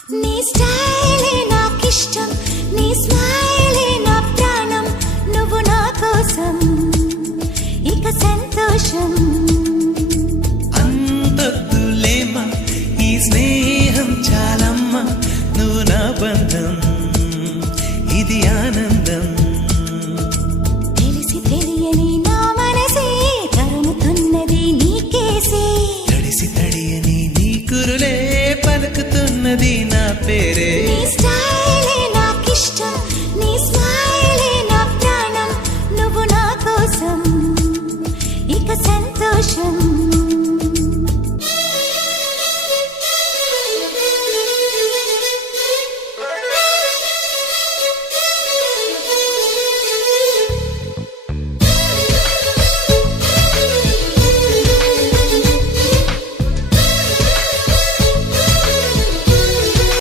నీ స్టైలే నాకిష్టం, నీ స్మైలే నా ప్రాణం, నువ్వు నా కోసం ఇక సంతోషం. అంతొద్దులేమా ఈ స్నేహం చాలమ్మా, నువ్వు నా బంధం ఇది ఆనందం. తెలిసి తెలియని నా మనసే తరుముతున్నది నీకేసే, తడిసి తడియని నీ కురులే పలుకుతున్నది నా పేరే. నీ స్టైలే